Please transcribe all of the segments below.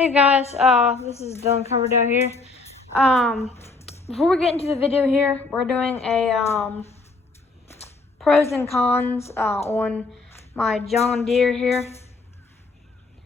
Hey guys, this is Dylan Coverdale here. Before we get into the video here, we're doing a pros and cons on my John Deere here,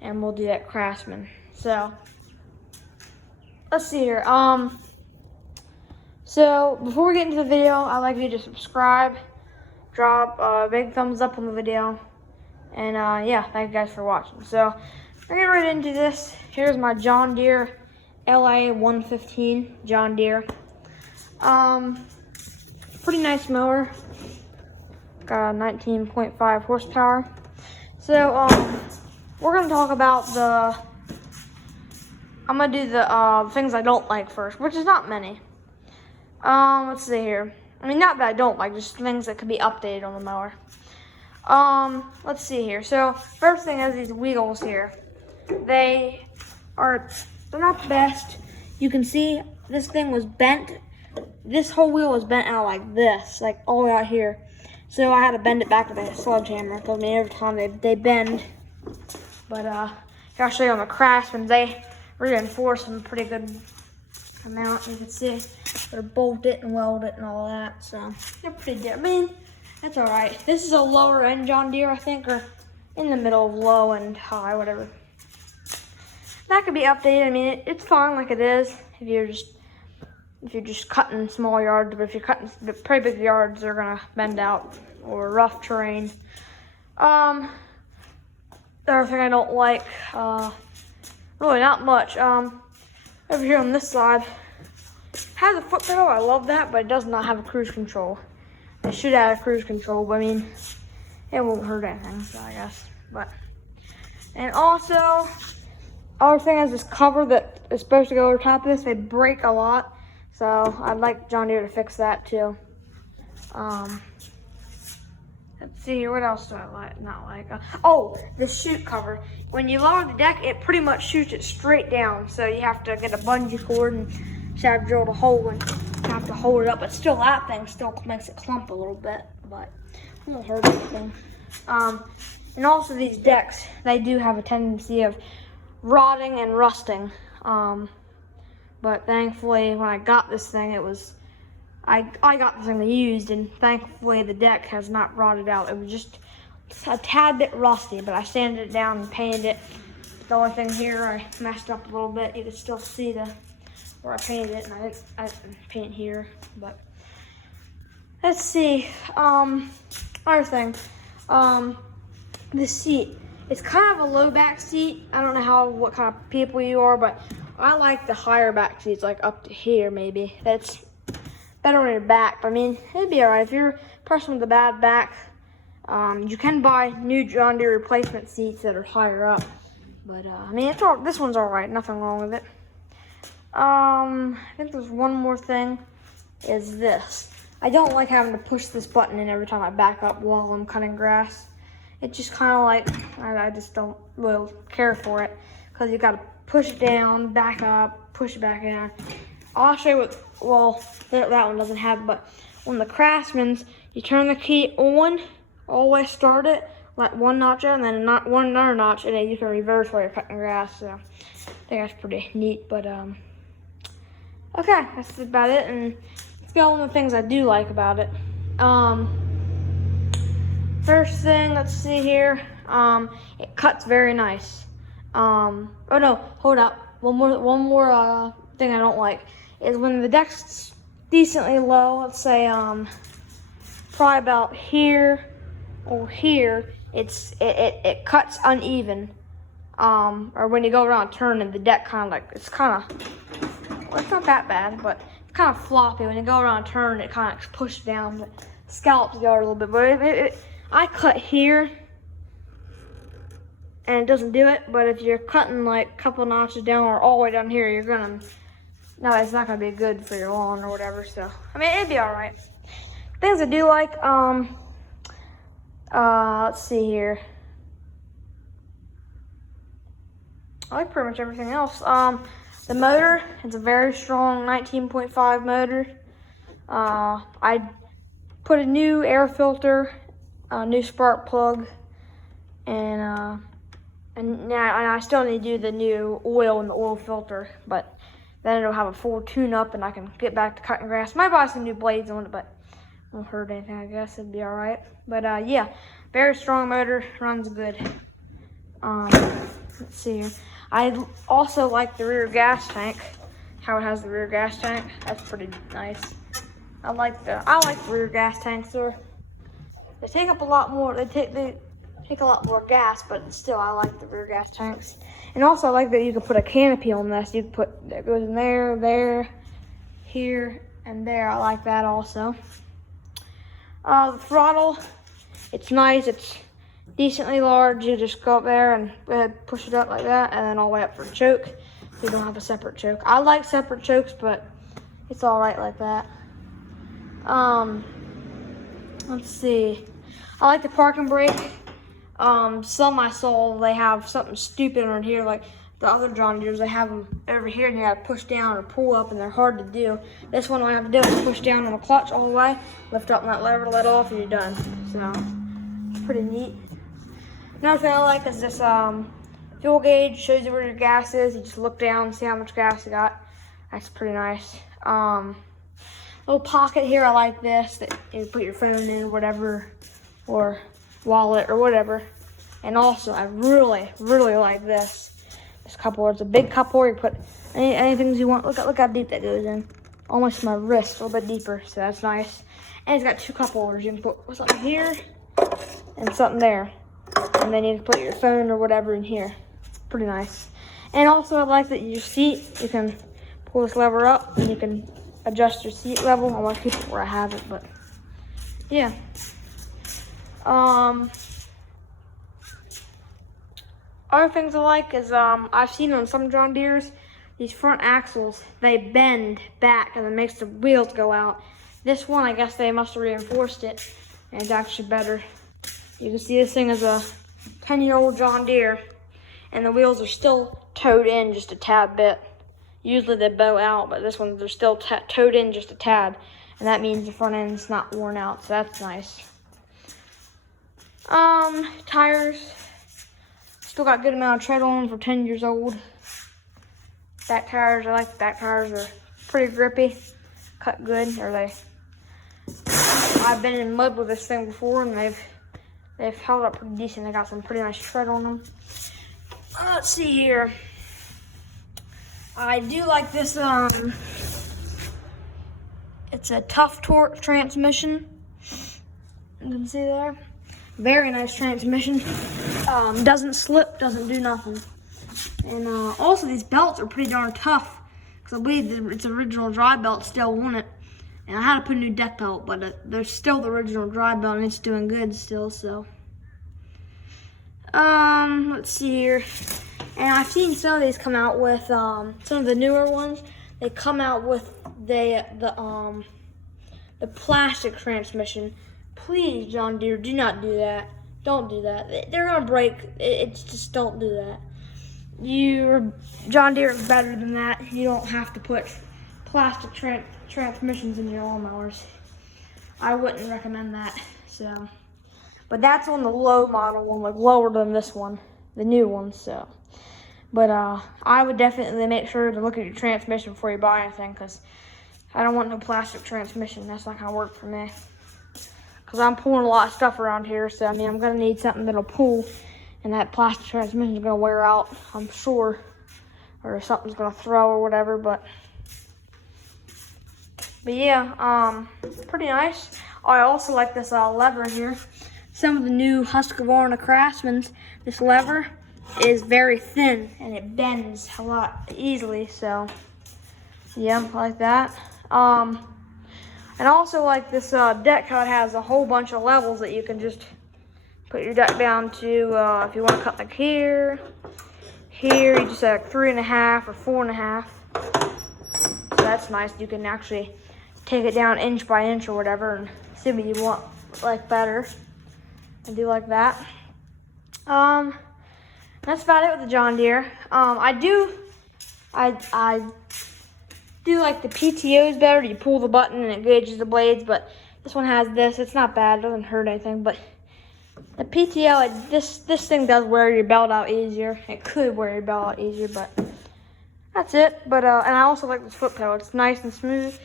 and we'll do that Craftsman. So let's see here. So before we get into the video, I'd like you to subscribe, drop a big thumbs up on the video, and yeah, thank you guys for watching. So we're gonna get right into this. Here's my John Deere LA 115 John Deere. Pretty nice mower. Got a 19.5 horsepower. So we're gonna talk about I'm gonna do the things I don't like first, which is not many. Let's see here. I mean, not that I don't like, just things that could be updated on the mower. Let's see here. So first thing is these wheels here. They're not the best. You can see this thing was bent. This whole wheel was bent out like this, like all the way out here. So I had to bend it back with a sledgehammer, because I mean, every time they bend. But I'll show you on the Craftsman, they reinforce them pretty good amount. You can see they're bolted and welded and all that. So they're pretty good. I mean, that's all right. This is a lower end John Deere, I think, or in the middle of low and high, whatever. That could be updated. I mean, it's fine like it is if you're just cutting small yards, but if you're cutting pretty big yards, they're gonna bend out, or rough terrain. The other thing I don't like, really not much. Over here on this side, has a foot pedal. I love that, but it does not have a cruise control. It should have a cruise control, but I mean, it won't hurt anything, so I guess. And also, other thing is this cover that is supposed to go over top of this. They break a lot, so I'd like John Deere to fix that too. Let's see here, what else do I not like? Oh, the chute cover. When you lower the deck, it pretty much shoots it straight down. So you have to get a bungee cord and you have to drill a hole and you have to hold it up. But still, that thing still makes it clump a little bit, but it won't hurt anything. And also these decks, they do have a tendency of rotting and rusting. But thankfully, when I got this thing, I got this thing used, and thankfully the deck has not rotted out. It was just a tad bit rusty, but I sanded it down and painted it. The only thing here, I messed up a little bit. You can still see where I painted it, and I didn't paint here. But let's see. Other thing, the seat. It's kind of a low back seat. I don't know what kind of people you are, but I like the higher back seats, like up to here maybe. That's better on your back. But I mean, it'd be alright if you're a person with a bad back. You can buy new John Deere replacement seats that are higher up. But I mean, this one's alright. Nothing wrong with it. I think there's one more thing. Is this? I don't like having to push this button in every time I back up while I'm cutting grass. It's just kind of like, I just don't really care for it, because you got to push it down, back up, push it back down. I'll show you that one doesn't have it, but on the Craftsman's, you turn the key on, always start it, let one notch out, and then one another notch, and then you can reverse while you're cutting grass. So I think that's pretty neat. But okay, that's about it. And let's go on the things I do like about it. First thing, let's see here. It cuts very nice. Oh no, hold up. One more thing I don't like is when the deck's decently low. Let's say probably about here or here. It cuts uneven. Or when you go around turning, the deck well, it's not that bad, but it's kind of floppy. When you go around turning, it kind of pushes down, but scallops the yard a little bit. But I cut here, and it doesn't do it. But if you're cutting like a couple notches down or all the way down here, it's not gonna be good for your lawn or whatever. So I mean, it'd be all right. Things I do like, let's see here. I like pretty much everything else. The motor, it's a very strong 19.5 motor. I put a new air filter, a new spark plug, and And now I still need to do the new oil and the oil filter, but then it'll have a full tune-up and I can get back to cutting grass. Might buy some new blades on it, but won't hurt anything, I guess. It'd be all right. But yeah, very strong motor, runs good. Let's see here. I also like the rear gas tank, how it has the rear gas tank. That's pretty nice. I like the rear gas tanks. They take up a lot more. They take a lot more gas, but still, I like the rear gas tanks. And also, I like that you can put a canopy on this. You can put that goes in there, there, here, and there. I like that also. The throttle, it's nice. It's decently large. You just go up there and go ahead, push it up like that, and then all the way up for choke. So you don't have a separate choke. I like separate chokes, but it's all right like that. Let's see. I like the parking brake. Some I saw, they have something stupid on here, like the other John Deeres, they have them over here and you gotta push down or pull up and they're hard to do. This one, all I have to do is push down on the clutch all the way, lift up that lever, let off, and you're done. So, it's pretty neat. Another thing I like is this fuel gauge, shows you where your gas is. You just look down and see how much gas you got. That's pretty nice. Little pocket here, I like this, that you put your phone in or whatever, or wallet or whatever. And also, I really, really like this cup holder. It's a big cup holder. You put anything you want. Look how deep that goes in. Almost my wrist, a little bit deeper. So that's nice. And it's got two cup holders. You can put something here and something there. And then you can put your phone or whatever in here. It's pretty nice. And also, I like that your seat, you can pull this lever up and you can adjust your seat level. I want to keep it where I have it, but yeah. Other things I like is I've seen on some John Deeres, these front axles, they bend back and it makes the wheels go out. This one, I guess they must have reinforced it, and it's actually better. You can see this thing is a 10-year-old John Deere, and the wheels are still towed in just a tad bit. Usually they bow out, but this one, they're still towed in just a tad, and that means the front end's not worn out, so that's nice. Tires, still got a good amount of tread on them for 10 years old. Back tires, I like the back tires, are pretty grippy, cut good, I've been in mud with this thing before and they've held up pretty decent. They got some pretty nice tread on them. Let's see here. I do like this, it's a tough torque transmission. You can see there. Very nice transmission. Doesn't slip, doesn't do nothing. And also these belts are pretty darn tough, because I believe its original dry belt still on it. And I had to put a new deck belt, but there's still the original dry belt and it's doing good still, so. Let's see here. And I've seen some of these come out with, some of the newer ones, they come out with the plastic transmission. Please, John Deere, do not do that. Don't do that. They're gonna break. It's just, don't do that. John Deere is better than that. You don't have to put plastic transmissions in your lawnmowers. I wouldn't recommend that. So, but that's on the low model one, like lower than this one, the new one. So, but I would definitely make sure to look at your transmission before you buy anything, because I don't want no plastic transmission. That's not gonna work for me. Because I'm pulling a lot of stuff around here, so I mean, I'm gonna need something that'll pull, and that plastic transmission is gonna wear out, I'm sure, or something's gonna throw or whatever. But yeah, pretty nice. I also like this lever here. Some of the new Husqvarna Craftsman's, this lever is very thin and it bends a lot easily. So yeah, I like that. And also like this deck, how it has a whole bunch of levels that you can just put your deck down to. If you want to cut like here, you just have 3.5 or 4.5. So that's nice. You can actually take it down inch by inch or whatever and see what you want like better and do like that. That's about it with the John Deere. I do like the PTOs better. You pull the button and it gauges the blades, but this one has this. It's not bad, it doesn't hurt anything, but The PTO, this thing does wear your belt out easier. It could wear your belt out easier, but that's it. But and I also like this foot pedal. It's nice and smooth.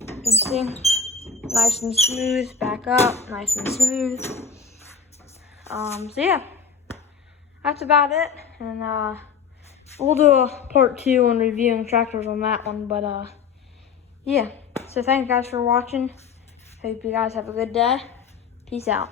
You can see, nice and smooth. Back up, nice and smooth. So yeah, that's about it. And we'll do a part 2 on reviewing tractors on that one. But yeah. So thanks guys for watching. Hope you guys have a good day. Peace out.